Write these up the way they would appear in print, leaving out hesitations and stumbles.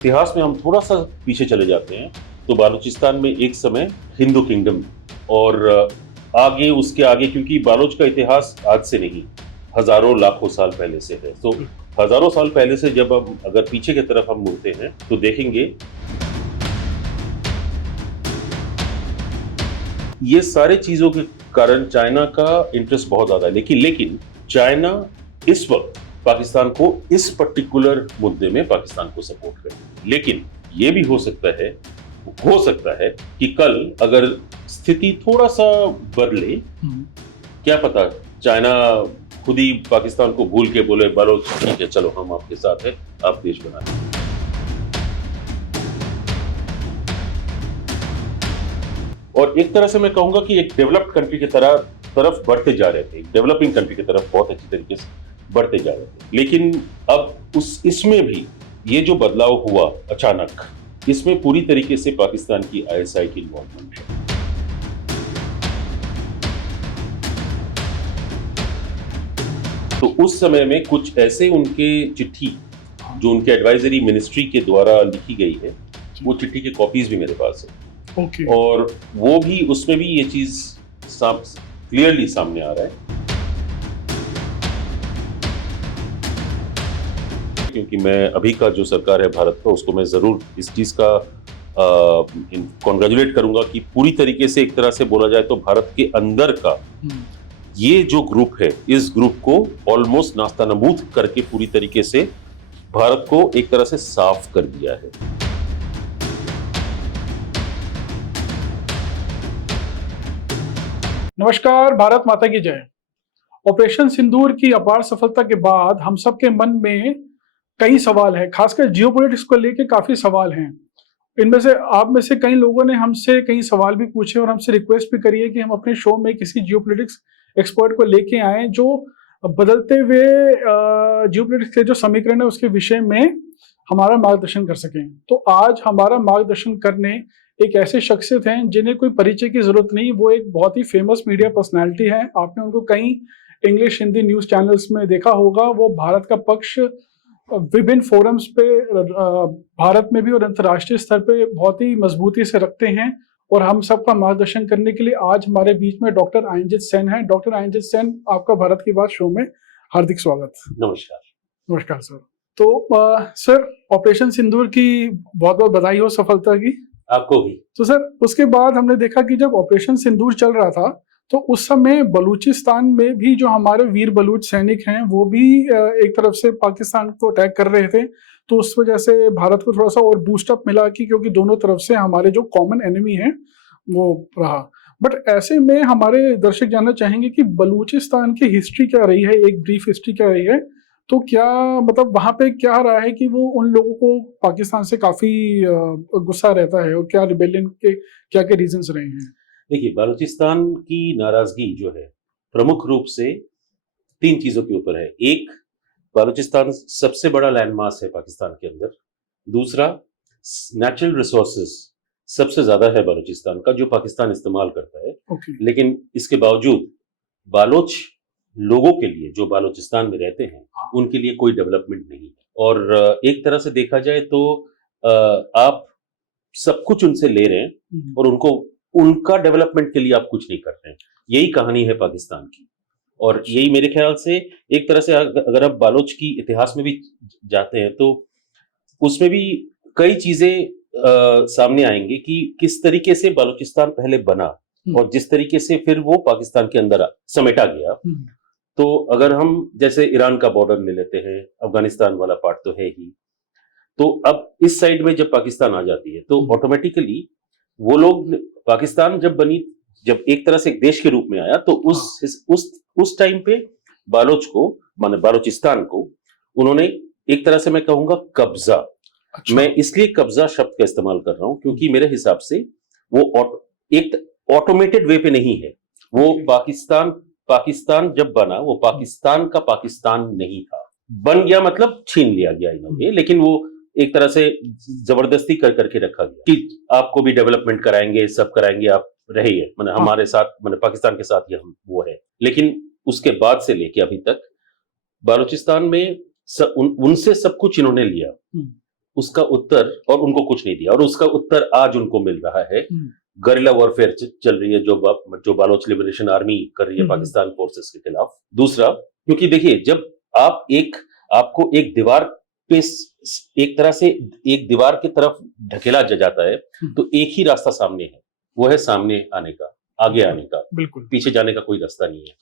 इतिहास में हम थोड़ा सा पीछे चले जाते हैं तो बालूचिस्तान में एक समय हिंदू किंगडम और आगे उसके आगे, क्योंकि बालोच का इतिहास आज से नहीं हजारों लाखों साल पहले से है, तो हजारों साल पहले से जब हम अगर पीछे की तरफ हम मुड़ते हैं तो देखेंगे ये सारे चीजों के कारण चाइना का इंटरेस्ट बहुत ज्यादा है। लेकिन चाइना इस वक्त पाकिस्तान को इस पर्टिकुलर मुद्दे में पाकिस्तान को सपोर्ट करे। लेकिन ये भी हो सकता है कि कल अगर स्थिति थोड़ा सा बदले, क्या पता चाइना खुद ही पाकिस्तान को भूल के बोले बलोच ठीक है चलो हम आपके साथ हैं, आप देश बना लें। और एक तरह से मैं कहूंगा कि एक डेवलप्ड कंट्री की तरफ बढ़ते जा रहे थे, डेवलपिंग कंट्री की तरफ बहुत अच्छी तरीके से बढ़ते जा रहे थे। लेकिन अब इसमें भी ये जो बदलाव हुआ अचानक, इसमें पूरी तरीके से पाकिस्तान की आईएसआई की इन्वॉल्वमेंट है। तो उस समय में कुछ ऐसे उनके चिट्ठी जो उनके एडवाइजरी मिनिस्ट्री के द्वारा लिखी गई है, वो चिट्ठी की कॉपीज भी मेरे पास है। और वो भी उसमें भी ये चीज क्लियरली सामने आ रहा है, क्योंकि मैं अभी का जो सरकार है भारत का, उसको मैं जरूर इस चीज का कॉन्ग्रेचुलेट करूंगा कि पूरी तरीके से एक तरह से बोला जाए तो भारत के अंदर का ये जो ग्रुप है, इस ग्रुप को ऑलमोस्ट नास्तानाबूद करके पूरी तरीके से भारत को एक तरह से साफ कर दिया है। नमस्कार, भारत माता की जय। ऑपरेशन सिंदूर की अपार सफलता के बाद हम सबके मन में कई सवाल है, खासकर जियोपॉलिटिक्स को लेके काफी सवाल हैं। इनमें से आप में से कई लोगों ने हमसे कई सवाल भी पूछे और हमसे रिक्वेस्ट भी करी है कि हम अपने शो में किसी जियोपॉलिटिक्स एक्सपर्ट को लेके आए जो बदलते हुए जियोपॉलिटिक्स के जो समीकरण है उसके विषय में हमारा मार्गदर्शन कर सकें। तो आज हमारा मार्गदर्शन करने एक ऐसे शख्सियत हैं जिन्हें कोई परिचय की जरूरत नहीं, वो एक बहुत ही फेमस मीडिया पर्सनालिटी है। आपने उनको कई इंग्लिश हिंदी न्यूज चैनल्स में देखा होगा। वो भारत का पक्ष विभिन्न फोरम्स पे भारत में भी और अंतर्राष्ट्रीय स्तर पे बहुत ही मजबूती से रखते हैं। और हम सबका मार्गदर्शन करने के लिए आज हमारे बीच में डॉक्टर आयनजीत सेन है। डॉक्टर आयनजीत सेन, आपका भारत की बात शो में हार्दिक स्वागत। नमस्कार। नमस्कार सर। तो सर, ऑपरेशन सिंदूर की बहुत बहुत बधाई हो सफलता की। आपको भी। तो सर, उसके बाद हमने देखा कि जब ऑपरेशन सिंदूर चल रहा था तो उस समय बलूचिस्तान में भी जो हमारे वीर बलूच सैनिक हैं वो भी एक तरफ से पाकिस्तान को अटैक कर रहे थे। तो उस वजह से भारत को थोड़ा सा और बूस्टअप मिला कि क्योंकि दोनों तरफ से हमारे जो कॉमन एनिमी हैं वो रहा। बट ऐसे में हमारे दर्शक जानना चाहेंगे कि बलूचिस्तान की हिस्ट्री क्या रही है, एक ब्रीफ हिस्ट्री क्या रही है। तो क्या मतलब वहां पे क्या रहा है कि वो उन लोगों को पाकिस्तान से काफी गुस्सा रहता है और क्या रिबेलियन के क्या क्या रीजंस रहे हैं? देखिए, बालूचिस्तान की नाराजगी जो है प्रमुख रूप से 3 चीजों के ऊपर है। एक, बालूचिस्तान सबसे बड़ा लैंडमास है पाकिस्तान के अंदर। दूसरा, नेचुरल रिसोर्सेज सबसे ज्यादा है बालूचिस्तान का जो पाकिस्तान इस्तेमाल करता है। लेकिन इसके बावजूद बालोच लोगों के लिए जो बालूचिस्तान में रहते हैं उनके लिए कोई डेवलपमेंट नहीं है। और एक तरह से देखा जाए तो आप सब कुछ उनसे ले रहे हैं और उनका डेवलपमेंट के लिए आप कुछ नहीं कर रहे हैं। यही कहानी है पाकिस्तान की। और यही मेरे ख्याल से एक तरह से अगर आप बालोच की इतिहास में भी जाते हैं तो उसमें भी कई चीजें सामने आएंगी कि किस तरीके से बालूचिस्तान पहले बना और जिस तरीके से फिर वो पाकिस्तान के अंदर समेटा गया। तो अगर हम जैसे ईरान का बॉर्डर ले लेते हैं, अफगानिस्तान वाला पार्ट तो है ही, तो अब इस साइड में जब पाकिस्तान आ जाती है तो ऑटोमेटिकली वो लोग, पाकिस्तान जब एक तरह से एक देश के रूप में आया तो उस टाइम पे बालोच को, माने बालूचिस्तान को उन्होंने एक तरह से मैं कहूंगा कब्जा। अच्छा। मैं इसलिए कब्जा शब्द का इस्तेमाल कर रहा हूं क्योंकि मेरे हिसाब से वो एक ऑटोमेटेड वे पे नहीं है। वो पाकिस्तान जब बना वो पाकिस्तान का पाकिस्तान नहीं था, बन गया मतलब छीन लिया गया इन्होंने। लेकिन वो एक तरह से जबरदस्ती करके रखा गया कि आपको भी डेवलपमेंट कराएंगे, सब कराएंगे, आप रहिए, मतलब हमारे साथ, मतलब पाकिस्तान के साथ ही हम वो है। लेकिन उसके बाद से लेके अभी तक बालूचिस्तान में उनसे सब कुछ इन्होंने लिया। उसका उत्तर, और उनको कुछ नहीं दिया, और उसका उत्तर आज उनको मिल रहा है। गरिल्ला वॉरफेयर चल रही है जो बालोच लिबरेशन आर्मी कर रही है पाकिस्तान फोर्सेस के खिलाफ। दूसरा, क्योंकि देखिए, जब आपको एक दीवार पे एक तरह से एक दीवार की तरफ ढकेला जाता है, तो एक ही रास्ता सामने है, वो है सामने आने का, आगे आने का, बिल्कुल पीछे जाने का कोई रास्ता नहीं है।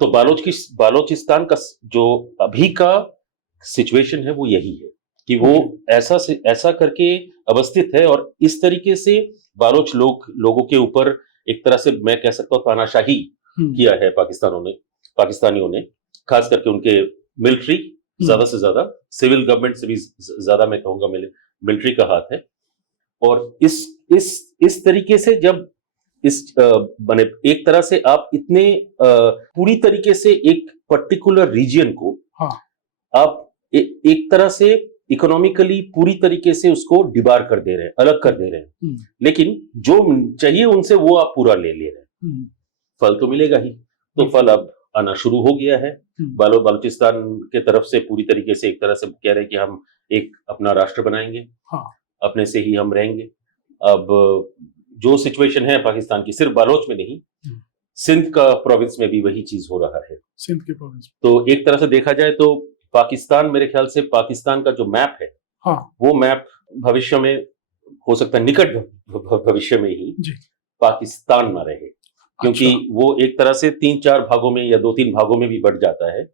तो बालोचिस्तान का जो अभी का सिचुएशन है वो यही है कि वो ऐसा करके अवस्थित है, और इस तरीके से बालोच लोगों के ऊपर एक तरह से मैं कह सकता हूँ तानाशाही किया है पाकिस्तानियों ने, खास करके उनके मिलिट्री, ज्यादा से ज्यादा सिविल गवर्नमेंट से भी ज्यादा मैं कहूंगा मिलिट्री का हाथ है। और इस तरीके से जब बने एक तरह से आप इतने पूरी तरीके से एक पर्टिकुलर रीजन को आप एक तरह से इकोनॉमिकली पूरी तरीके से उसको डिबार कर दे रहे हैं, अलग कर दे रहे हैं, लेकिन जो चाहिए उनसे वो आप पूरा ले रहे हैं। फल तो मिलेगा ही, तो फल अब आना शुरू हो गया है। बालूचिस्तान के तरफ से पूरी तरीके से एक तरह से कह रहे हैं कि हम एक अपना राष्ट्र बनाएंगे, अपने से ही हम रहेंगे। अब जो सिचुएशन है पाकिस्तान की, सिर्फ बालोच में नहीं, सिंध का प्रोविंस में भी वही चीज हो रहा है। सिंध के प्रोविंस, तो एक तरह से देखा जाए तो पाकिस्तान, मेरे ख्याल से पाकिस्तान का जो मैप है, वो मैप भविष्य में हो सकता है, निकट भविष्य में ही पाकिस्तान ना रहे, क्योंकि वो एक तरह से 3-4 भागों में या 2-3 भागों में भी बढ़ जाता है।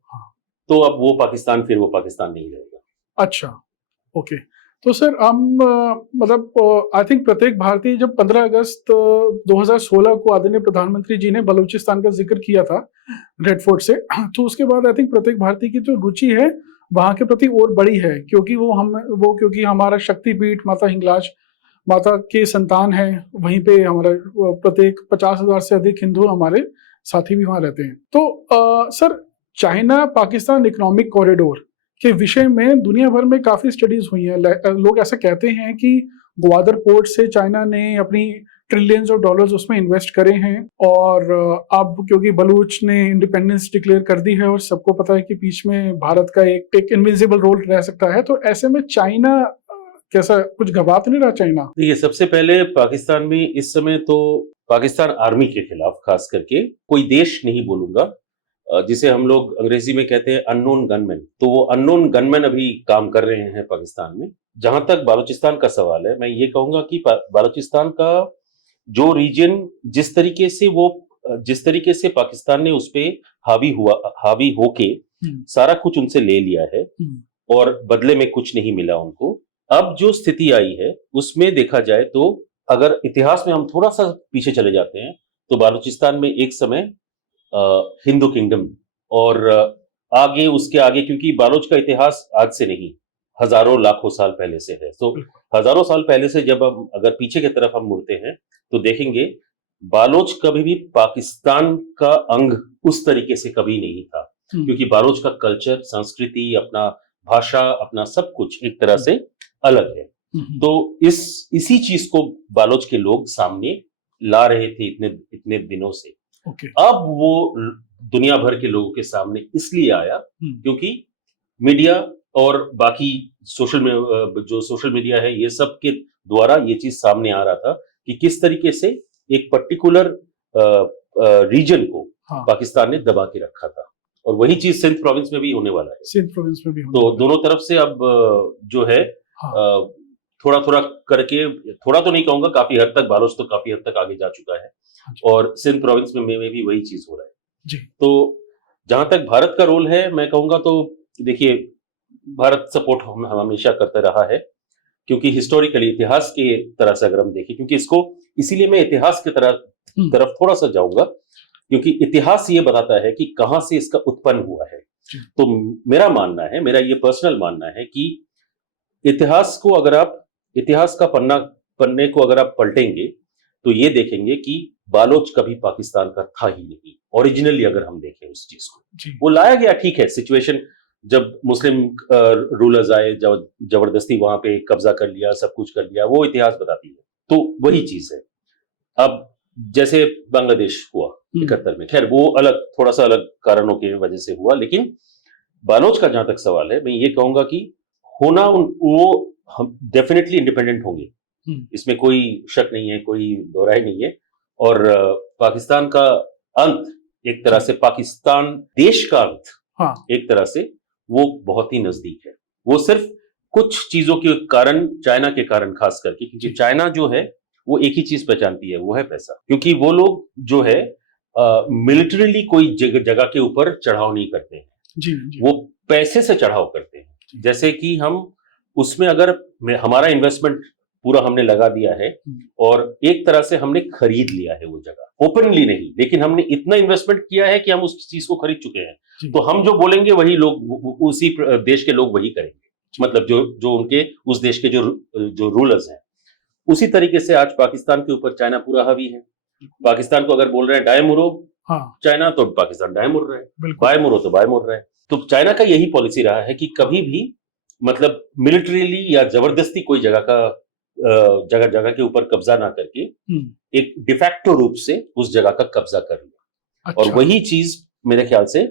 तो अब वो पाकिस्तान नहीं रहेगा। अच्छा, ओके। तो सर हम मतलब आई थिंक प्रत्येक भारतीय, जब 15 अगस्त 2016 को आदरणीय प्रधानमंत्री जी ने बलूचिस्तान का जिक्र किया था रेड फोर्ट से, तो उसके बाद आई थिंक प्रत्येक भारतीय की जो रुचि है वहां के प्रति और बड़ी है, क्योंकि क्योंकि हमारा शक्तिपीठ माता हिंगलाज माता के संतान है, वहीं पे हमारा प्रत्येक 50,000 से अधिक हिंदू हमारे साथी भी वहां रहते हैं। तो sir, China Pakistan economic corridor के विषय में दुनिया भर में काफी स्टडीज हुई हैं। लोग ऐसा कहते हैं कि ग्वादर पोर्ट से चाइना ने अपनी ट्रिलियंस ऑफ डॉलर्स उसमें इन्वेस्ट करे हैं, और अब क्योंकि बलूच ने इंडिपेंडेंस डिक्लेयर कर दी है और सबको पता है कि बीच में भारत का एक इनविजिबल रोल रह सकता है, तो ऐसे में चाइना कैसा कुछ गवा तो नहीं रहा चाइना? देखिए, सबसे पहले पाकिस्तान में इस समय तो पाकिस्तान आर्मी के खिलाफ खास करके कोई देश नहीं बोलूंगा, जिसे हम लोग अंग्रेजी में कहते हैं अननोन गनमैन, तो वो अननोन गनमैन अभी काम कर रहे हैं पाकिस्तान में। जहां तक बालूचिस्तान का सवाल है, मैं ये कहूंगा कि बालूचिस्तान का जो रीजन जिस तरीके से पाकिस्तान ने उस पर हावी होके सारा कुछ उनसे ले लिया है और बदले में कुछ नहीं मिला उनको। अब जो स्थिति आई है उसमें देखा जाए तो अगर इतिहास में हम थोड़ा सा पीछे चले जाते हैं तो बालूचिस्तान में एक समय हिंदू किंगडम, और आगे उसके आगे, क्योंकि बालोच का इतिहास आज से नहीं, हजारों लाखों साल पहले से है। तो हजारों साल पहले से जब हम अगर पीछे की तरफ हम मुड़ते हैं तो देखेंगे बालोच कभी भी पाकिस्तान का अंग उस तरीके से कभी नहीं था, क्योंकि बालोच का कल्चर, संस्कृति, अपना भाषा, अपना सब कुछ एक तरह से अलग है। तो इसी चीज को बालोच के लोग सामने ला रहे थे इतने दिनों से। अब वो दुनिया भर के लोगों के सामने इसलिए आया क्योंकि मीडिया और बाकी सोशल मीडिया है, ये सब के द्वारा ये चीज सामने आ रहा था कि किस तरीके से एक पर्टिकुलर रीजन को पाकिस्तान ने दबा के रखा था, और वही चीज सिंध प्रोविंस में भी होने वाला है। सिंध प्रोविंस में भी तो दोनों तरफ से अब जो है थोड़ा थोड़ा करके, थोड़ा तो नहीं कहूंगा, काफी हद तक बालोच तो काफी हद तक आगे जा चुका है, और सिंध प्रोविंस में भी वही चीज हो रहा है जी। तो जहां तक भारत का रोल है, मैं कहूंगा तो देखिए, भारत सपोर्ट हमेशा करता रहा है, क्योंकि हिस्टोरिकली इतिहास के तरह से अगर हम देखें, क्योंकि इसको इसीलिए मैं इतिहास की तरफ थोड़ा सा जाऊंगा, क्योंकि इतिहास ये बताता है कि कहां से इसका उत्पन्न हुआ है। तो मेरा मानना है, मेरा ये पर्सनल मानना है कि इतिहास का पन्ने को अगर आप पलटेंगे तो ये देखेंगे कि बालोच कभी पाकिस्तान का था ही नहीं। ओरिजिनली अगर हम देखें उस चीज को, वो लाया गया, ठीक है, सिचुएशन जब मुस्लिम रूलर्स आए, जबरदस्ती वहां पे कब्जा कर लिया, सब कुछ कर लिया, वो इतिहास बताती है, तो वही चीज है। अब जैसे बांग्लादेश हुआ 71 में, खैर वो अलग, थोड़ा सा अलग कारणों की वजह से हुआ, लेकिन बालोच का जहां तक सवाल है, मैं ये कहूंगा कि होना वो हम डेफिनेटली इंडिपेंडेंट होंगे, इसमें कोई शक नहीं है, कोई दोहराई नहीं है। और पाकिस्तान का अंत एक तरह से, पाकिस्तान देश का अंत हाँ एक तरह से वो बहुत ही नजदीक है। वो सिर्फ कुछ चीजों के कारण, चाइना के कारण खास करके, क्योंकि चाइना जो है वो एक ही चीज पहचानती है, वो है पैसा। क्योंकि वो लोग जो है मिलिटरीली कोई जगह के ऊपर चढ़ाव नहीं करते हैं, जी जी वो पैसे से चढ़ाव करते हैं। जैसे कि हम उसमें अगर हमारा इन्वेस्टमेंट पूरा हमने लगा दिया है और एक तरह से हमने खरीद लिया है वो जगह, ओपनली नहीं, लेकिन हमने इतना इन्वेस्टमेंट किया है कि हम उस चीज को खरीद चुके हैं, तो हम जो बोलेंगे वही लोग, उसी देश के लोग वही करेंगे। मतलब जो उनके उस देश के जो रूलर्स हैं। उसी तरीके से आज पाकिस्तान के ऊपर चाइना पूरा हावी है। पाकिस्तान को अगर बोल रहे हैं दाएं मुड़ो चाइना, तो पाकिस्तान दाएं मुड़ रहा है, बाएं मुड़ो तो बाएं मुड़ रहा है। तो चाइना का यही पॉलिसी रहा है कि कभी भी मतलब मिलिट्रीली या जबरदस्ती कोई जगह के ऊपर कब्जा ना करके एक डिफैक्टो रूप से उस जगह का कब्जा कर लिया। और वही चीज मेरे ख्याल से,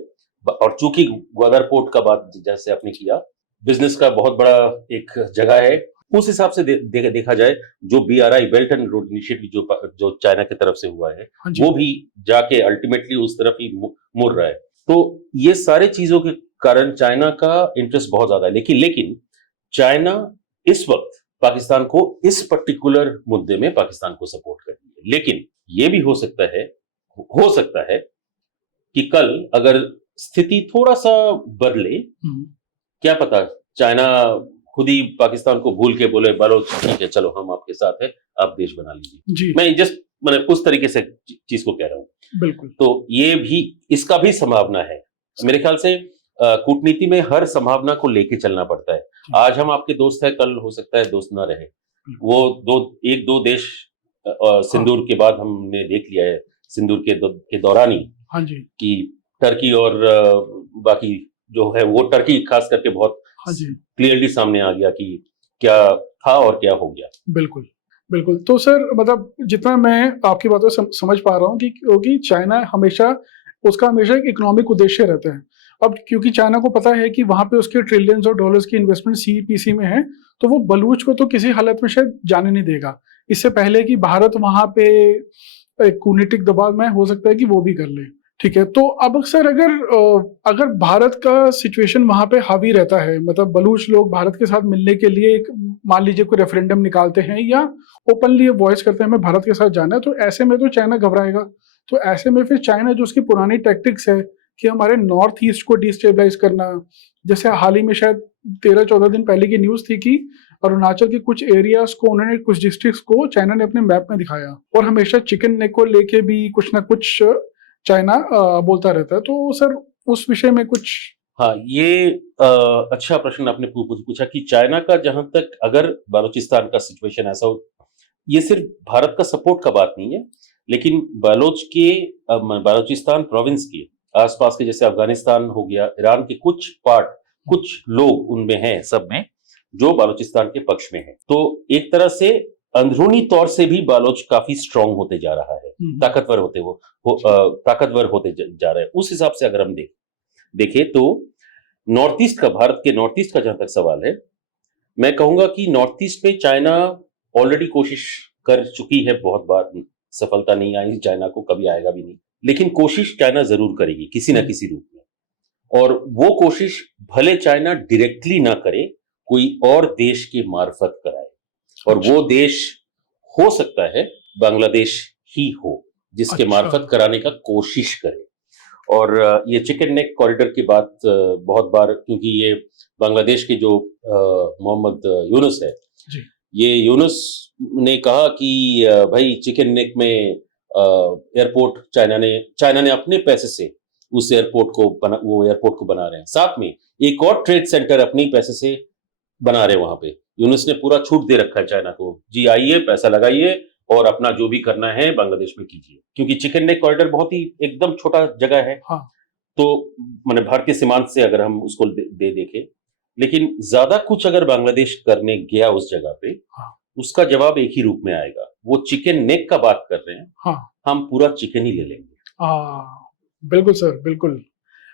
और चूंकि ग्वादर पोर्ट का बात जैसे आपने किया, बिजनेस का बहुत बड़ा एक जगह है, उस हिसाब से देखा जाए, जो BRI belt and road initiative जो चाइना की तरफ से हुआ है, वो भी जाके अल्टीमेटली उस तरफ ही मुड़ रहा है। तो ये सारे चीजों के कारण चाइना का इंटरेस्ट बहुत ज्यादा है। लेकिन चाइना इस वक्त पाकिस्तान को, इस पर्टिकुलर मुद्दे में पाकिस्तान को सपोर्ट कर रही है। लेकिन ये भी हो सकता है कि कल अगर स्थिति थोड़ा सा बदले, क्या पता चाइना खुद ही पाकिस्तान को भूल के बोले बलोच ठीक है, चलो हम आपके साथ है, आप देश बना लीजिए। मैं जस्ट मैंने उस तरीके से चीज को कह रहा हूं। बिल्कुल। तो ये भी, इसका भी संभावना है मेरे ख्याल से। कूटनीति में हर संभावना को लेके चलना पड़ता है। आज हम आपके दोस्त है, कल हो सकता है दोस्त ना रहे। वो एक दो देश सिंदूर के बाद हमने देख लिया है, सिंदूर के दौरान ही, हाँ जी, कि टर्की और बाकी जो है, वो टर्की खास करके बहुत क्लियरली सामने आ गया कि क्या था और क्या हो गया। बिल्कुल बिल्कुल। तो सर मतलब जितना मैं आपकी बातों से समझ पा रहा हूँ कि क्योंकि चाइना उसका हमेशा एक इकोनॉमिक उद्देश्य रहता है। अब क्योंकि चाइना को पता है कि वहां पे उसके ट्रिलियंस ऑफ डॉलर्स की इन्वेस्टमेंट CPC में है, तो वो बलूच को तो किसी हालत में शायद जाने नहीं देगा, इससे पहले कि भारत वहां पे एक कूटनीतिक दबाव में हो सकता है कि वो भी कर ले। ठीक है, तो अब सर अगर भारत का सिचुएशन वहां पे हावी रहता है, मतलब बलूच लोग भारत के साथ मिलने के लिए एक मान लीजिए कोई रेफरेंडम निकालते हैं या ओपनली वॉइस करते हैं हमें भारत के साथ जाना है, तो ऐसे में तो चाइना घबराएगा। तो ऐसे में फिर चाइना जो उसकी पुरानी टैक्टिक्स है कि हमारे नॉर्थ ईस्ट को डिस्टेबलाइज करना, जैसे हाल ही में शायद 13-14 दिन पहले की न्यूज थी कि अरुणाचल के कुछ एरियाज को, उन्होंने कुछ डिस्ट्रिक्ट्स को चाइना ने अपने मैप में दिखाया, और हमेशा चिकन नेक को लेके भी कुछ ना कुछ चाइना बोलता रहता है। तो सर उस विषय में कुछ। हाँ, ये अच्छा प्रश्न आपने पूछा कि चाइना का, जहां तक अगर बलूचिस्तान का सिचुएशन ऐसा हो, ये सिर्फ भारत का सपोर्ट का बात नहीं है, लेकिन बलूचिस्तान प्रोविंस के आसपास के, जैसे अफगानिस्तान हो गया, ईरान के कुछ लोग उनमें हैं, सब में, जो बलूचिस्तान के पक्ष में है। तो एक तरह से अंदरूनी तौर से भी बालोच काफी स्ट्रांग होते जा रहा है, ताकतवर होते जा रहे हैं। उस हिसाब से अगर हम देखें तो नॉर्थ ईस्ट का, भारत के नॉर्थ ईस्ट का जहां तक सवाल है, मैं कहूंगा कि नॉर्थ ईस्ट में चाइना ऑलरेडी कोशिश कर चुकी है बहुत बार, सफलता नहीं आई चाइना को, कभी आएगा भी नहीं, लेकिन कोशिश चाइना जरूर करेगी किसी ना किसी रूप में। और वो कोशिश भले चाइना डायरेक्टली ना करे, कोई और देश के मार्फत कराए, और वो देश हो सकता है बांग्लादेश ही हो, जिसके मार्फत कराने का कोशिश करे। और ये चिकन नेक कॉरिडोर की बात बहुत बार, क्योंकि ये बांग्लादेश के जो मोहम्मद यूनुस है, ये यूनुस ने कहा कि भाई चिकन नेक में एयरपोर्ट चाइना ने अपने पैसे से उस एयरपोर्ट को बना रहे हैं, साथ में एक और ट्रेड सेंटर अपने पैसे से बना रहे हैं वहां पे। यूनुस ने पूरा छूट दे रखा है चाइना को, जी आइए, पैसा लगाइए और अपना जो भी करना है बांग्लादेश में कीजिए, क्योंकि चिकन नेक कॉरिडोर बहुत ही एकदम छोटा जगह है। हाँ। तो माने भारतीय सीमांत से अगर हम उसको देखें, लेकिन ज्यादा कुछ अगर बांग्लादेश करने गया उस जगह पे, हाँ, उसका जवाब एक ही रूप में आएगा। वो चिकन नेक का बात कर रहे हैं, हाँ, हम पूरा चिकन ही ले लेंगे। बिल्कुल सर, बिल्कुल।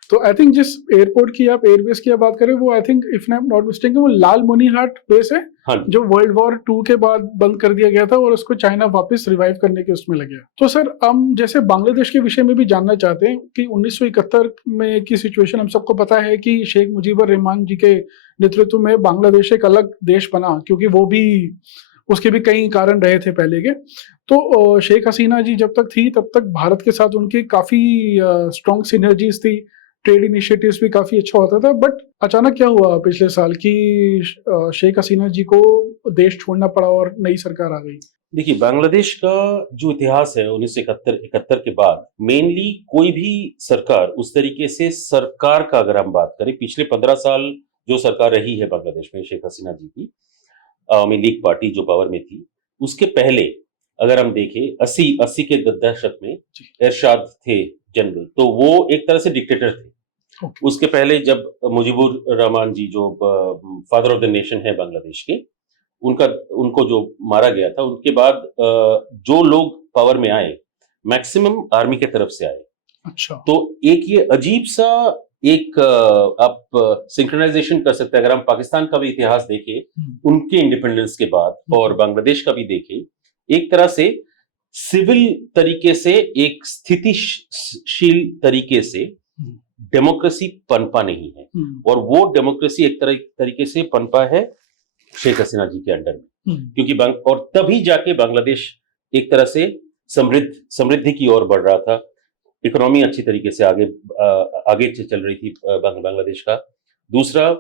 तो आई थिंक जिस एयरपोर्ट की आप एयरबेस की आप बात करें वो I think if I am not mistaken वो लाल मोनीहाट बेस है, हाँ जो वर्ल्ड वॉर 2 के बाद बंद कर दिया गया था और उसको चाइना वापस रिवाइव करने के उसमें लगे। तो सर हम जैसे बांग्लादेश के विषय में भी जानना चाहते हैं कि 1971 में की सिचुएशन हम सबको पता है कि शेख मुजीबुर रहमान जी के नेतृत्व में बांग्लादेश एक अलग देश बना, क्योंकि वो भी उसके भी कई कारण रहे थे पहले के। तो शेख हसीना जी जब तक थी तब तक भारत के साथ उनकी काफी स्ट्रॉन्ग सिनर्जीज थी, ट्रेड इनिशिएटिव्स भी काफी अच्छा होता था। बट अचानक क्या हुआ पिछले साल कि शेख हसीना जी को देश छोड़ना पड़ा और नई सरकार आ गई। देखिए, बांग्लादेश का जो इतिहास है 1971 के बाद, मेनली कोई भी सरकार उस तरीके से सरकार का अगर हम बात करें, पिछले 15 साल जो सरकार रही है बांग्लादेश में शेख हसीना जी की, अवामी लीग पार्टी जो पावर में थी, उसके पहले अगर हम देखें 80 के दशक में एरशाद थे जनरल, तो वो एक तरह से डिक्टेटर थे। उसके पहले जब मुजीबुर रहमान जी जो फादर ऑफ द नेशन है बांग्लादेश के, उनको जो मारा गया था, उनके बाद जो लोग पावर में आए मैक्सिमम आर्मी के तरफ से आए। अच्छा। तो एक ये अजीब सा एक आप सिंक्रोनाइजेशन कर सकते हैं। अगर हम पाकिस्तान का भी इतिहास देखें उनके इंडिपेंडेंस के बाद और बांग्लादेश का भी देखें, एक तरह से सिविल तरीके से एक स्थितिशील तरीके से डेमोक्रेसी पनपा नहीं है, और वो डेमोक्रेसी एक तरीके से पनपा है शेख हसीना जी के अंडर में, क्योंकि और तभी जाके बांग्लादेश एक तरह से समृद्धि की ओर बढ़ रहा था। इकोनॉमी अच्छी तरीके से आगे चल रही थी बांग्लादेश का। दूसरा,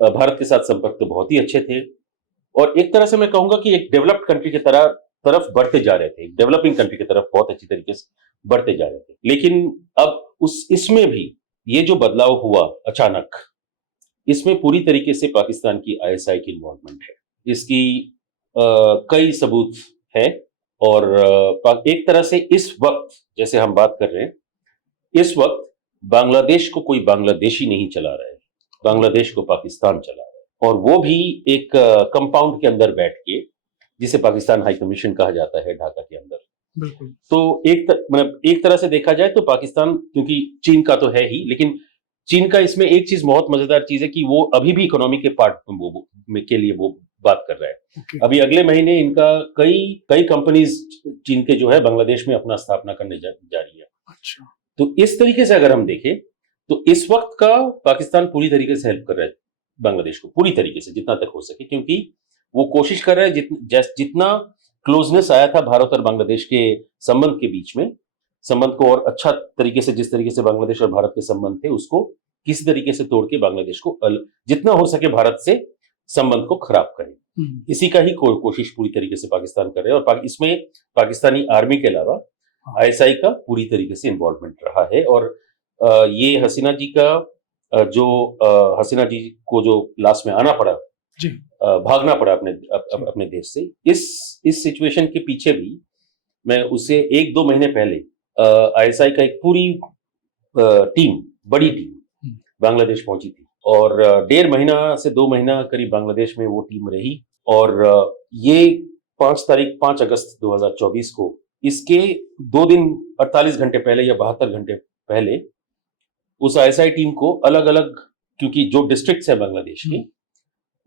भारत के साथ संपर्क तो बहुत ही अच्छे थे, और एक तरह से मैं कहूंगा कि एक डेवलप्ड कंट्री की तरफ बढ़ते जा रहे थे, डेवलपिंग कंट्री की तरफ बहुत अच्छी तरीके से बढ़ते जा रहे थे। लेकिन अब इसमें भी ये जो बदलाव हुआ अचानक, इसमें पूरी तरीके से पाकिस्तान की आईएसआई की इन्वॉल्वमेंट है। इसकी कई सबूत हैं, और एक तरह से इस वक्त जैसे हम बात कर रहे हैं, इस वक्त बांग्लादेश को कोई बांग्लादेशी नहीं चला रहा है, बांग्लादेश को पाकिस्तान चला रहा है, और वो भी एक कंपाउंड के अंदर बैठ के, जिसे पाकिस्तान हाई कमीशन कहा जाता है ढाका के अंदर। बिल्कुल। तो एक तरह से देखा जाए तो पाकिस्तान, क्योंकि चीन का तो है ही, लेकिन चीन का इसमें एक चीज बहुत मजेदार चीज है कि वो अभी भी इकोनॉमी के पार्ट के लिए वो बात कर रहा है। अभी अगले महीने इनका कई कंपनीज चीन के जो है बांग्लादेश में अपना स्थापना करने जा रही है। अच्छा। तो इस तरीके से अगर हम देखें तो इस वक्त का पाकिस्तान पूरी तरीके से हेल्प कर रहा है बांग्लादेश को, पूरी तरीके से जितना तक हो सके, क्योंकि वो कोशिश कर रहा है जितना क्लोजनेस आया था भारत और बांग्लादेश के संबंध के बीच में, संबंध को और अच्छा तरीके से, जिस तरीके से बांग्लादेश और भारत के संबंध थे, उसको किसी तरीके से तोड़ के बांग्लादेश को जितना हो सके भारत से संबंध को खराब करें, इसी का ही कोशिश पूरी तरीके से पाकिस्तान कर रहे हैं। और इसमें पाकिस्तानी आर्मी के अलावा आईएसआई का पूरी तरीके से इन्वॉल्वमेंट रहा है। और ये हसीना जी का हसीना जी को जो लास्ट में आना पड़ा, जी, भागना पड़ा अपने देश से, इस सिचुएशन के पीछे भी मैं उसे 1-2 महीने पहले आईएसआई का एक पूरी टीम, बड़ी टीम बांग्लादेश पहुंची थी, और 1.5 महीना से 2 महीना करीब बांग्लादेश में वो टीम रही। और ये 5 अगस्त 2024 को, इसके 2 दिन 48 घंटे पहले या 72 घंटे पहले, उस आईएसआई टीम को अलग अलग, क्योंकि जो डिस्ट्रिक्ट्स है बांग्लादेश की,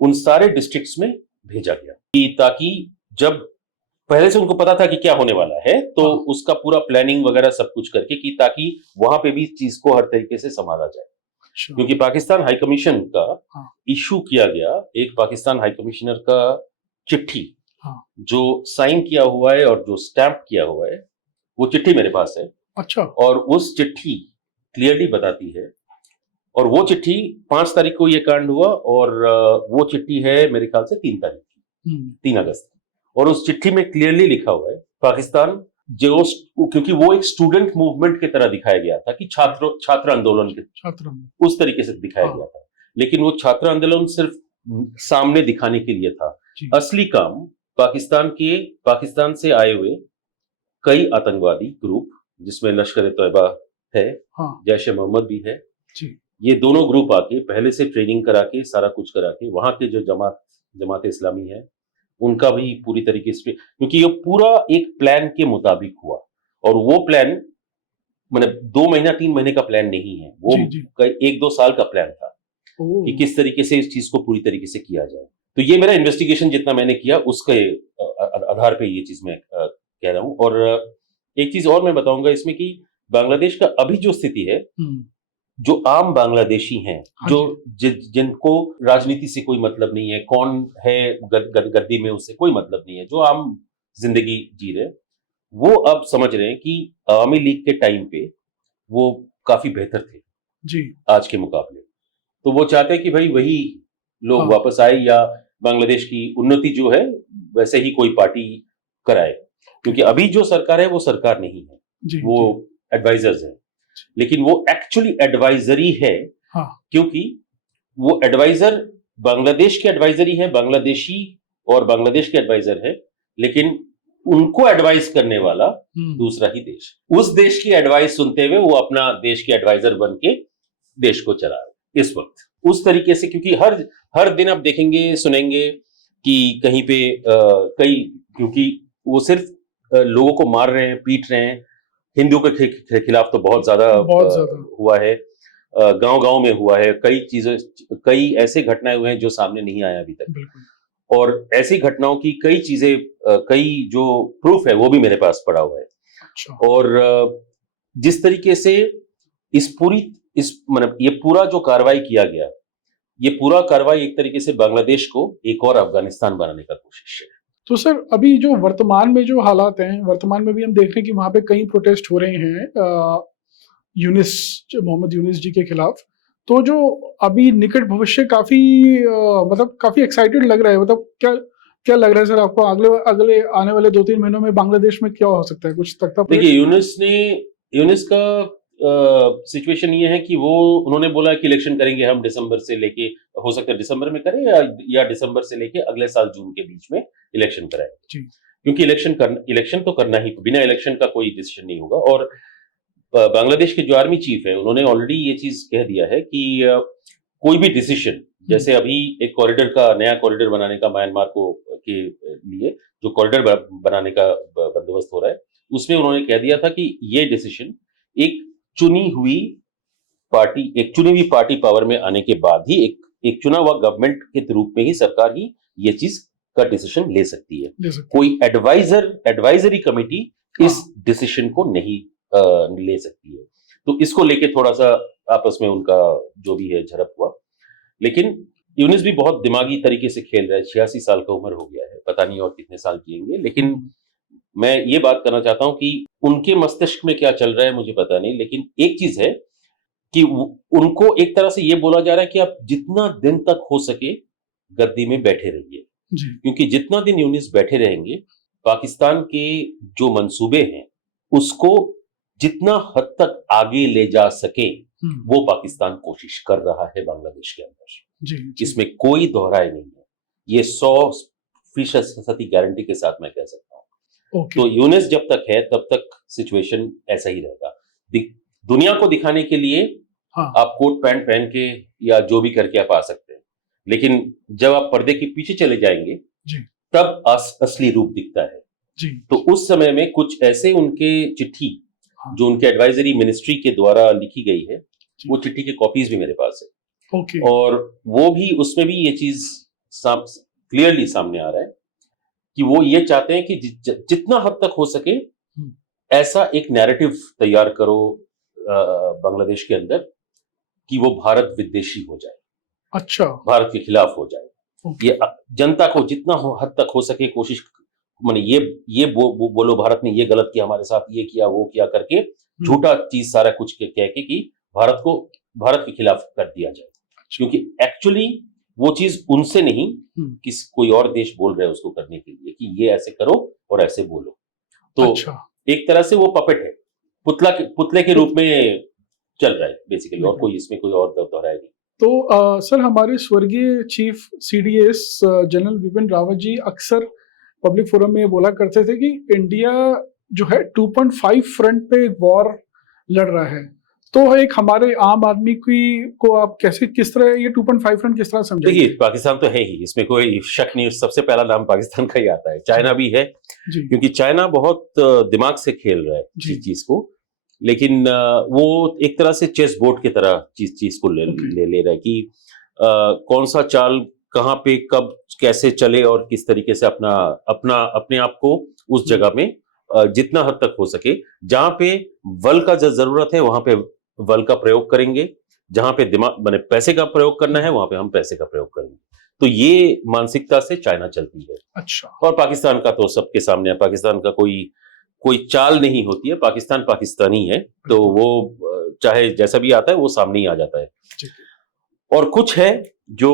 उन सारे डिस्ट्रिक्ट्स में भेजा गया, ताकि जब पहले से उनको पता था कि क्या होने वाला है, तो उसका पूरा प्लानिंग वगैरह सब कुछ करके, कि ताकि वहां पे भी चीज को हर तरीके से संभाला जाए। क्योंकि पाकिस्तान हाई कमीशन का इशू किया गया, एक पाकिस्तान हाई कमिश्नर का चिट्ठी जो साइन किया हुआ है और जो स्टैंप किया हुआ है, वो चिट्ठी मेरे पास है। अच्छा। और उस चिट्ठी क्लियरली बताती है, और वो चिट्ठी 5 तारीख को ये कांड हुआ, और वो चिट्ठी है मेरे ख्याल से 3 तारीख की, 3 अगस्त। और उस चिट्ठी में क्लियरली लिखा हुआ है पाकिस्तान जो, क्योंकि वो एक स्टूडेंट मूवमेंट की तरह दिखाया गया था कि छात्र आंदोलन के उस तरीके से दिखाया गया था, लेकिन वो छात्र आंदोलन सिर्फ सामने दिखाने के लिए था। असली काम पाकिस्तान से आए हुए कई आतंकवादी ग्रुप, जिसमें लश्कर-ए-तैयबा है, जैश-ए मोहम्मद भी है, ये दोनों ग्रुप आके पहले से ट्रेनिंग करा के, सारा कुछ करा के, वहां के जो जमात इस्लामी है, उनका भी पूरी तरीके से, क्योंकि ये पूरा एक प्लान के मुताबिक हुआ, और वो प्लान मतलब 2 महीना 3 महीने का प्लान नहीं है वो, जी जी। 1-2 साल का प्लान था कि किस तरीके से इस चीज को पूरी तरीके से किया जाए। तो ये मेरा इन्वेस्टिगेशन जितना मैंने किया उसके आधार पे ये चीज मैं कह रहा हूँ। और एक चीज और मैं बताऊंगा इसमें कि बांग्लादेश का अभी जो स्थिति है, जो आम बांग्लादेशी हैं, हाँ जो जिनको राजनीति से कोई मतलब नहीं है, कौन है गद्दी में उससे कोई मतलब नहीं है, जो आम जिंदगी जी रहे, वो अब समझ रहे हैं कि आवामी लीग के टाइम पे वो काफी बेहतर थे जी। आज के मुकाबले। तो वो चाहते हैं कि भाई वही लोग हाँ। वापस आए या बांग्लादेश की उन्नति जो है वैसे ही कोई पार्टी कराए, क्योंकि अभी जो सरकार है वो सरकार नहीं है, जी वो एडवाइजर्स हैं, लेकिन वो एक्चुअली एडवाइजरी है। हाँ। क्योंकि वो एडवाइजर बांग्लादेश के एडवाइजरी है, बांग्लादेशी और बांग्लादेश के एडवाइजर है, लेकिन उनको एडवाइस करने वाला दूसरा ही देश, उस देश की एडवाइस सुनते हुए वो अपना देश के एडवाइजर बन के देश को चला रहे इस वक्त उस तरीके से। क्योंकि हर दिन आप देखेंगे सुनेंगे कि कहीं पे कई, क्योंकि वो सिर्फ लोगों को मार रहे हैं, पीट रहे हैं, हिंदुओं के खिलाफ तो बहुत ज्यादा हुआ है, गांव-गांव में हुआ है, कई ऐसे घटनाएं हुए हैं जो सामने नहीं आया अभी तक। और ऐसी घटनाओं की कई चीजें, कई जो प्रूफ है वो भी मेरे पास पड़ा हुआ है। अच्छा। और जिस तरीके से इस मतलब ये पूरा जो कार्रवाई किया गया, ये पूरा कार्रवाई एक तरीके से बांग्लादेश को एक और अफगानिस्तान बनाने का कोशिश है। तो सर अभी जो वर्तमान में जो हालात हैं, वर्तमान में भी हम देख रहे हैं कि वहां पे कई प्रोटेस्ट हो रहे हैं मोहम्मद यूनिस जी के खिलाफ। तो जो अभी निकट भविष्य काफी मतलब काफी एक्साइटेड लग रहा है, मतलब क्या क्या लग रहा है सर आपको अगले आने वाले 2-3 महीनों में बांग्लादेश में क्या हो सकता है, कुछ तख्ता? देखिए यूनिस का सिचुएशन ये है कि उन्होंने बोला कि इलेक्शन करेंगे हम दिसंबर से लेके, हो सकता है दिसंबर में करें या दिसंबर से लेके अगले साल जून के बीच में इलेक्शन कराएंगे, क्योंकि इलेक्शन तो करना ही, बिना इलेक्शन का कोई डिसीजन नहीं होगा। और बांग्लादेश के जो आर्मी चीफ है उन्होंने ऑलरेडी ये चीज कह दिया है कि कोई भी डिसीजन, जैसे अभी एक नया कॉरिडोर बनाने का म्यांमार को के लिए जो कॉरिडोर बनाने का बंदोबस्त हो रहा है, उसमें उन्होंने कह दिया था कि ये डिसीजन एक चुनी हुई पार्टी पावर में आने के बाद ही, एक चुना हुआ गवर्नमेंट के रूप में ही सरकार ही ये चीज का डिसीजन ले सकती है। कोई एडवाइजरी कमेटी इस डिसीजन को नहीं ले सकती है। तो इसको लेके थोड़ा सा आपस में उनका जो भी है झड़प हुआ, लेकिन यूनिस भी बहुत दिमागी तरीके से खेल रहा है। 86 साल का उम्र हो गया है, पता नहीं और कितने साल जिएंगे। लेकिन मैं ये बात करना चाहता हूं कि उनके मस्तिष्क में क्या चल रहा है मुझे पता नहीं, लेकिन एक चीज है कि उनको एक तरह से ये बोला जा रहा है कि आप जितना दिन तक हो सके गद्दी में बैठे रहिए, क्योंकि जितना दिन यूनिस बैठे रहेंगे, पाकिस्तान के जो मंसूबे हैं उसको जितना हद तक आगे ले जा सके वो पाकिस्तान कोशिश कर रहा है बांग्लादेश के अंदर। इसमें कोई दोहराए नहीं है, ये 100% गारंटी के साथ मैं कह सकता हूं। तो यूनिस जब तक है तब तक सिचुएशन ऐसा ही रहेगा। दुनिया को दिखाने के लिए आप कोट पैंट पहन के या जो भी करके आप आ सकते हैं, लेकिन जब आप पर्दे के पीछे चले जाएंगे तब असली रूप दिखता है। तो उस समय में कुछ ऐसे उनके चिट्ठी जो उनके एडवाइजरी मिनिस्ट्री के द्वारा लिखी गई है, वो चिट्ठी के कॉपीज भी मेरे पास है। और वो भी, उसमें भी ये चीज क्लियरली सामने आ रहा है कि वो ये चाहते हैं कि जितना हद तक हो सके ऐसा एक नैरेटिव तैयार करो बांग्लादेश के अंदर कि वो भारत विद्वेषी हो जाए, अच्छा, भारत के खिलाफ हो जाए। ये जनता को जितना हद तक हो सके कोशिश, माने ये बोलो भारत ने ये गलत किया हमारे साथ, ये किया वो किया करके झूठा चीज सारा कुछ कह के कि भारत के खिलाफ कर दिया जाए। क्योंकि एक्चुअली वो चीज उनसे नहीं, कोई और देश बोल रहे हैं उसको करने के लिए कि ये ऐसे करो और ऐसे बोलो। तो एक तरह से वो पपेट है, पुतले के रूप में चल रहा है बेसिकली, और कोई इसमें कोई और दोहराया नहीं। तो सर हमारे स्वर्गीय chief CDS general Bipin Rawat ji अक्सर पब्लिक फोरम में बोला करते थे कि इंडिया जो है 2.5 फ्रंट पे वॉर लड़ रहा है। तो एक हमारे आम आदमी को आप किस तरह ये 2.5 फ्रंट किस तरह समझेंगे? देखिए, पाकिस्तान तो है ही, इसमें कोई शक नहीं, सबसे पहला नाम पाकिस्तान का ही आता है। चाइना भी है, क्योंकि चाइना बहुत दिमाग से खेल रहा है इस चीज को। लेकिन वो एक तरह से चेस बोर्ड की तरह चीज को ले रहा है कि कौन सा चाल कहाँ पे कब कैसे चले और किस तरीके से अपने आप को उस जगह में जितना हद तक हो सके, जहां पे बल का जरूरत है वहां पे बल का प्रयोग करेंगे, जहां पे दिमाग माने पैसे का प्रयोग करना है वहां पे हम पैसे का प्रयोग करेंगे। तो ये मानसिकता से चाइना चलती है। अच्छा। और पाकिस्तान का तो सबके सामने है, पाकिस्तान का कोई चाल नहीं होती है, पाकिस्तान पाकिस्तानी है, तो वो चाहे जैसा भी आता है वो सामने ही आ जाता है। और कुछ है जो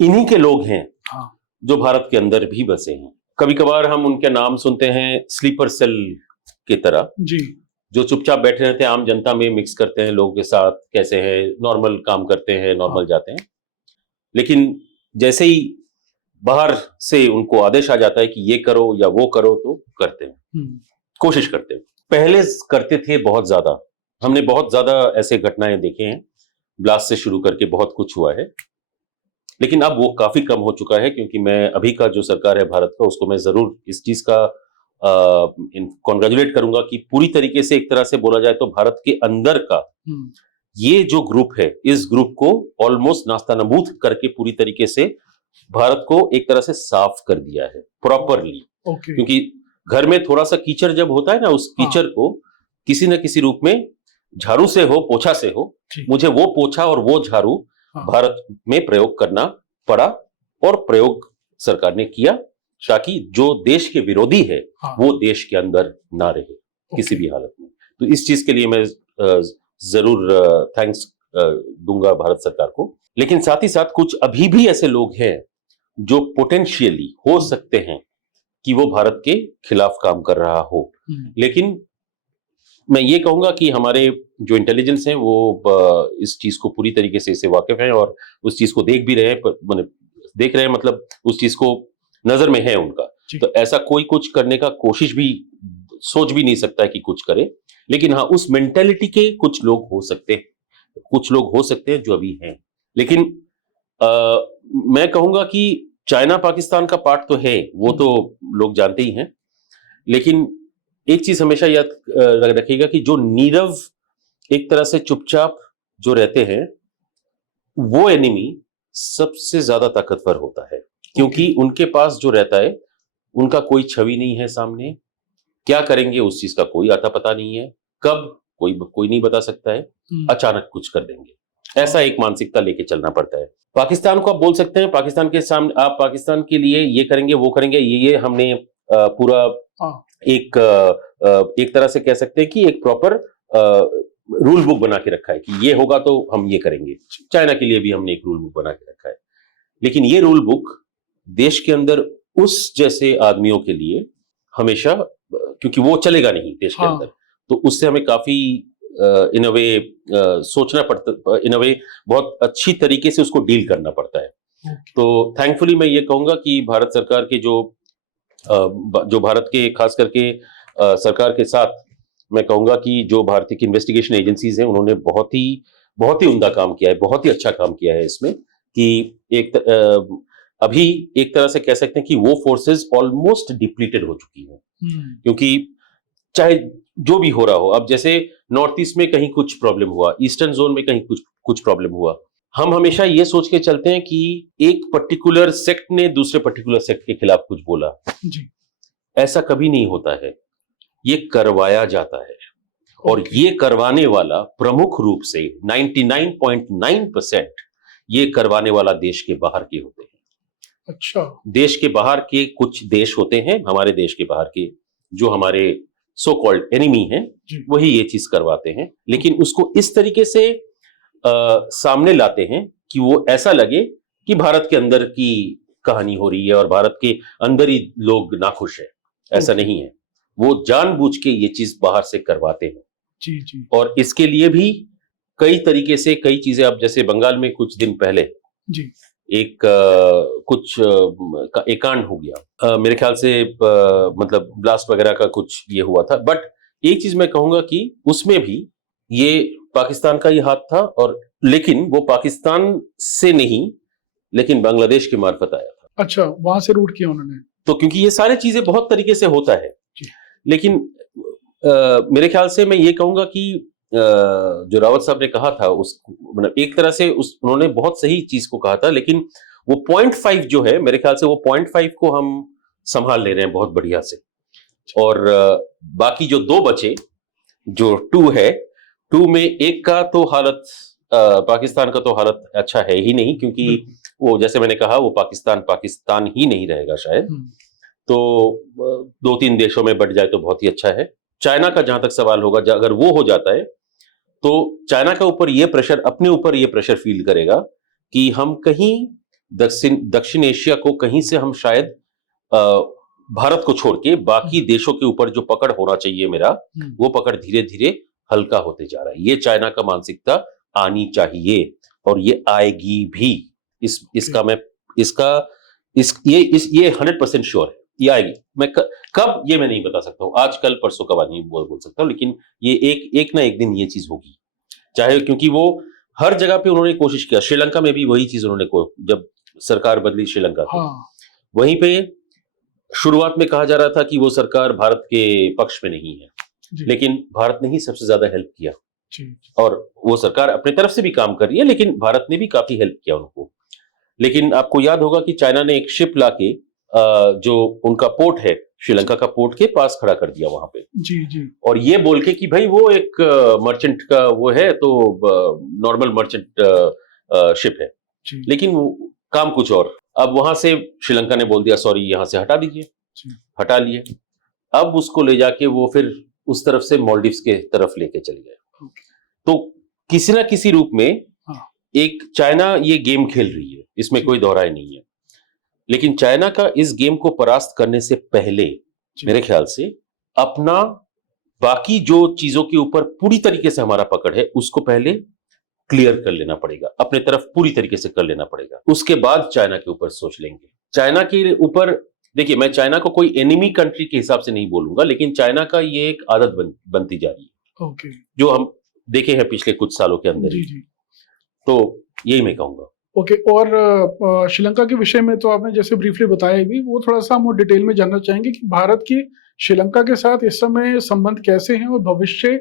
इन्हीं के लोग हैं, हाँ। जो भारत के अंदर भी बसे हैं। कभी कभार हम उनके नाम सुनते हैं स्लीपर सेल की तरह, जी, जो चुपचाप बैठे रहते हैं, आम जनता में मिक्स करते हैं लोगों के साथ, कैसे है, नॉर्मल काम करते हैं, नॉर्मल जाते हैं, लेकिन जैसे ही बाहर से उनको आदेश आ जाता है कि ये करो या वो करो तो करते हैं, कोशिश करते हैं। पहले करते थे बहुत ज्यादा, हमने बहुत ज्यादा ऐसे घटनाएं देखे हैं, ब्लास्ट से शुरू करके बहुत कुछ हुआ है, लेकिन अब वो काफी कम हो चुका है, क्योंकि मैं अभी का जो सरकार है भारत का, उसको मैं जरूर इस चीज का कॉन्ग्रेचुलेट करूंगा कि पूरी तरीके से, एक तरह से बोला जाए तो भारत के अंदर का ये जो ग्रुप है, इस ग्रुप को ऑलमोस्ट नास्तानाबूद करके पूरी तरीके से भारत को एक तरह से साफ कर दिया है प्रॉपरली। क्योंकि घर में थोड़ा सा कीचड़ जब होता है ना, उस कीचड़ को किसी न किसी रूप में, झाड़ू से हो, पोछा से हो, मुझे वो पोछा और वो झाड़ू भारत में प्रयोग करना पड़ा, और प्रयोग सरकार ने किया, ताकि जो देश के विरोधी है वो देश के अंदर ना रहे किसी भी हालत में। तो इस चीज के लिए मैं जरूर थैंक्स दूंगा भारत सरकार को। लेकिन साथ ही साथ कुछ अभी भी ऐसे लोग हैं जो पोटेंशियली हो सकते हैं कि वो भारत के खिलाफ काम कर रहा हो, लेकिन मैं ये कहूंगा कि हमारे जो इंटेलिजेंस हैं वो इस चीज को पूरी तरीके से इससे वाकिफ हैं और उस चीज को देख भी रहे हैं, मतलब उस चीज को नजर में है उनका। तो ऐसा कोई कुछ करने का कोशिश भी, सोच भी नहीं सकता है कि कुछ करे, लेकिन हाँ, उस मेंटेलिटी के कुछ लोग हो सकते हैं जो अभी हैं। लेकिन मैं कहूंगा कि चाइना पाकिस्तान का पार्ट तो है, वो तो लोग जानते ही हैं, लेकिन एक चीज हमेशा याद रखिएगा कि जो नीरव, एक तरह से चुपचाप जो रहते हैं, वो एनिमी सबसे ज्यादा ताकतवर होता है, क्योंकि उनके पास जो रहता है, उनका कोई छवि नहीं है सामने, क्या करेंगे उस चीज का कोई आता पता नहीं है, कब कोई नहीं बता सकता है, अचानक कुछ कर देंगे, ऐसा एक मानसिकता लेके चलना पड़ता है। पाकिस्तान को आप बोल सकते हैं, पाकिस्तान के सामने आप पाकिस्तान के लिए ये करेंगे वो करेंगे, ये हमने पूरा एक तरह से कह सकते हैं कि एक प्रॉपर रूल बुक बना के रखा है कि ये होगा तो हम ये करेंगे। चाइना के लिए भी हमने एक रूल बुक बना के रखा है, लेकिन ये रूल बुक देश के अंदर उस जैसे आदमियों के लिए हमेशा, क्योंकि वो चलेगा नहीं देश के अंदर, तो उससे हमें काफी इन अ वे सोचना पड़ता, इन अ वे बहुत अच्छी तरीके से उसको डील करना पड़ता है। तो थैंकफुली मैं ये कहूंगा कि भारत सरकार के जो भारत के खास करके सरकार के साथ, मैं कहूंगा कि जो भारतीय की इन्वेस्टिगेशन एजेंसीज हैं, उन्होंने बहुत ही उम्दा काम किया है, बहुत ही अच्छा काम किया है इसमें, कि अभी एक तरह से कह सकते हैं कि वो फोर्सेस ऑलमोस्ट डिप्लीटेड हो चुकी हैं, क्योंकि चाहे जो भी हो रहा हो, अब जैसे नॉर्थ ईस्ट में कहीं कुछ प्रॉब्लम हुआ, ईस्टर्न जोन में कहीं कुछ प्रॉब्लम हुआ, हम हमेशा ये सोच के चलते हैं कि एक पर्टिकुलर सेक्ट ने दूसरे पर्टिकुलर सेक्ट के खिलाफ कुछ बोला जी। ऐसा कभी नहीं होता है, ये करवाया जाता है, और ये करवाने वाला प्रमुख रूप से 99.9% ये करवाने वाला देश के बाहर के होते हैं। अच्छा, देश के बाहर के कुछ देश होते हैं, हमारे देश के बाहर के जो हमारे सो कॉल्ड एनिमी हैं, वही ये चीज करवाते हैं, लेकिन उसको इस तरीके से सामने लाते हैं कि वो ऐसा लगे कि भारत के अंदर की कहानी हो रही है और भारत के अंदर ही लोग नाखुश है। ऐसा नहीं है, वो जानबूझ के ये चीज बाहर से करवाते हैं जी। और इसके लिए भी कई तरीके से कई चीजें, अब जैसे बंगाल में कुछ दिन पहले जी एक कांड हो गया, मेरे ख्याल से मतलब ब्लास्ट वगैरह का कुछ ये हुआ था, बट एक चीज मैं कहूंगा कि उसमें भी ये पाकिस्तान का ही हाथ था, और लेकिन वो पाकिस्तान से नहीं, लेकिन बांग्लादेश के मार्फत आया था। अच्छा, वहां से रूट किया उन्होंने, तो क्योंकि ये सारी चीजें बहुत तरीके से होता है, लेकिन मेरे ख्याल से मैं ये कहूंगा कि जो रावत साहब ने कहा था उस मतलब एक तरह से उन्होंने बहुत सही चीज को कहा था, लेकिन वो 0.5 जो है मेरे ख्याल से वो 0.5 को हम संभाल ले रहे हैं बहुत बढ़िया से। और बाकी जो दो बचे, जो 2 है, 2 में एक का तो हालत पाकिस्तान का तो हालत अच्छा है ही नहीं, क्योंकि वो जैसे मैंने कहा वो पाकिस्तान ही नहीं रहेगा शायद। तो 2-3 देशों में बढ़ जाए तो बहुत ही अच्छा है। चाइना का जहां तक सवाल होगा, अगर वो हो जाता है तो चाइना का ऊपर ये प्रेशर, अपने ऊपर ये प्रेशर फील करेगा कि हम कहीं दक्षिण एशिया को कहीं से हम शायद भारत को छोड़ के बाकी देशों के ऊपर जो पकड़ होना चाहिए मेरा, वो पकड़ धीरे धीरे हल्का होते जा रहा है। ये चाइना का मानसिकता आनी चाहिए और ये आएगी भी। ये 100% श्योर है, ये आएगी। मैं कब ये मैं नहीं बता सकता हूँ, आज कल परसों का बात नहीं बोल सकता हूँ, लेकिन ये एक ना एक दिन ये चीज होगी। चाहे क्योंकि वो हर जगह पे उन्होंने कोशिश किया, श्रीलंका में भी वही चीज उन्होंने जब सरकार बदली श्रीलंका की, वहीं पे शुरुआत में कहा जा रहा था कि वो सरकार भारत के पक्ष में नहीं है, लेकिन भारत ने ही सबसे ज्यादा हेल्प किया और वो सरकार अपने तरफ से भी काम कर रही है, लेकिन भारत ने भी काफी हेल्प किया उनको। लेकिन आपको याद होगा कि चाइना ने एक शिप लाके जो उनका पोर्ट है, श्रीलंका का पोर्ट के पास खड़ा कर दिया वहां पे, जी। और ये बोल के कि भाई वो एक मर्चेंट का वो है, तो नॉर्मल मर्चेंट शिप है, लेकिन काम कुछ और। अब वहां से श्रीलंका ने बोल दिया सॉरी, यहां से हटा दीजिए, हटा लिए। अब उसको ले जाके वो फिर उस तरफ से मालदीव्स के तरफ लेके चले गए। तो किसी ना किसी रूप में एक चाइना ये गेम खेल रही है, इसमें कोई दोहराई नहीं है। लेकिन चाइना का इस गेम को परास्त करने से पहले मेरे ख्याल से अपना बाकी जो चीजों के ऊपर पूरी तरीके से हमारा पकड़ है उसको पहले क्लियर कर लेना पड़ेगा, अपने तरफ पूरी तरीके से कर लेना पड़ेगा। उसके बाद चाइना के ऊपर सोच लेंगे। चाइना के ऊपर देखिए, मैं चाइना को कोई एनिमी कंट्री के हिसाब से नहीं बोलूंगा, लेकिन चाइना का ये एक आदत बनती जा रही है, जो हम देखे हैं पिछले कुछ सालों के अंदर। जी। तो यही मैं कहूंगा। और श्रीलंका के विषय में तो आपने जैसे ब्रीफली बताया भी, वो थोड़ा सा हम डिटेल में जानना चाहेंगे कि भारत की श्रीलंका के साथ इस समय संबंध कैसे हैं और भविष्य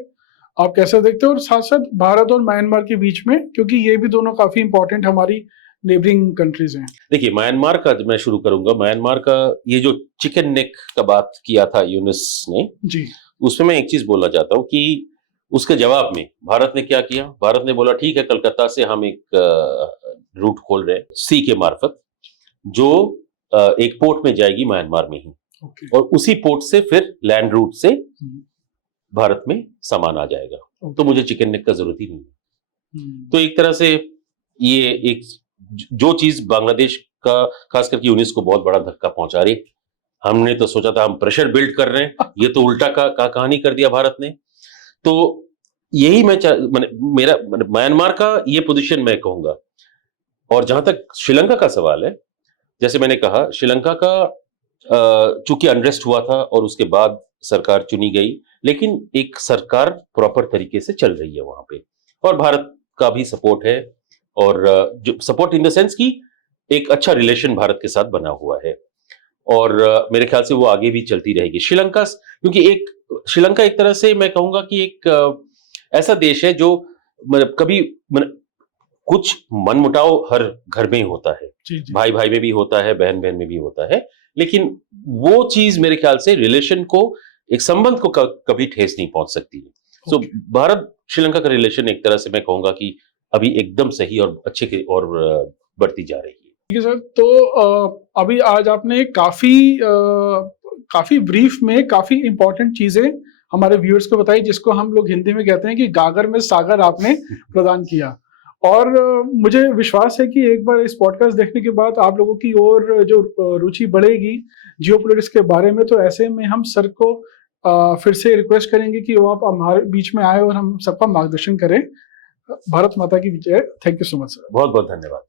आप कैसे देखते हो, और साथ साथ भारत और म्यांमार के बीच में, क्योंकि ये भी दोनों काफी इंपॉर्टेंट हमारी नेबरिंग कंट्रीज हैं। देखिए, म्यांमार का मैं शुरू करूंगा। म्यांमार का ये जो चिकन नेक का बात किया था यूनुस ने, जी, उसमें मैं एक चीज बोलना चाहता हूं कि उसके जवाब में भारत ने क्या किया। भारत ने बोला ठीक है, कलकत्ता से हम एक रूट खोल रहे हैं सी के मार्फत, जो एक पोर्ट में जाएगी म्यांमार में ही, और उसी पोर्ट से फिर लैंड रूट से भारत में सामान आ जाएगा। तो मुझे चिकन नेक का जरूरत ही नहीं है। तो एक तरह से ये एक जो चीज बांग्लादेश का खास करके यूनिस को बहुत बड़ा धक्का पहुंचा रही, हमने तो सोचा था हम प्रेशर बिल्ड कर रहे हैं, ये तो उल्टा का कहानी कर दिया भारत ने। तो यही मेरा म्यांमार का ये पोजीशन मैं कहूंगा। और जहां तक श्रीलंका का सवाल है, जैसे मैंने कहा, श्रीलंका का चूंकि अनरेस्ट हुआ था और उसके बाद सरकार चुनी गई, लेकिन एक सरकार प्रॉपर तरीके से चल रही है वहां पे, और भारत का भी सपोर्ट है, और जो सपोर्ट इन द सेंस कि एक अच्छा रिलेशन भारत के साथ बना हुआ है, और मेरे ख्याल से वो आगे भी चलती रहेगी। श्रीलंका, क्योंकि श्रीलंका एक तरह से मैं कहूंगा कि एक ऐसा देश है जो कभी कुछ मनमुटाव हर घर में होता है, भाई भाई में भी होता है, बहन बहन में भी होता है, लेकिन वो चीज मेरे ख्याल से रिलेशन को, एक संबंध को कभी ठेस नहीं पहुंच सकती है। सो भारत श्रीलंका का रिलेशन एक तरह से मैं कहूंगा कि अभी एकदम सही और अच्छे की और बढ़ती जा रही है। ठीक है सर, तो अभी आज आपने काफी ब्रीफ में काफी इंपॉर्टेंट चीजें हमारे व्यूअर्स को बताई, जिसको हम लोग हिंदी में कहते हैं कि गागर में सागर आपने प्रदान किया। और मुझे विश्वास है कि एक बार इस पॉडकास्ट देखने के बाद आप लोगों की और जो रुचि बढ़ेगी जियोपॉलिटिक्स के बारे में, तो ऐसे में हम सर को फिर से रिक्वेस्ट करेंगे कि वो आप हमारे बीच में आए और हम सबका मार्गदर्शन करें। भारत माता की विजय। Thank you so much sir. बहुत बहुत धन्यवाद।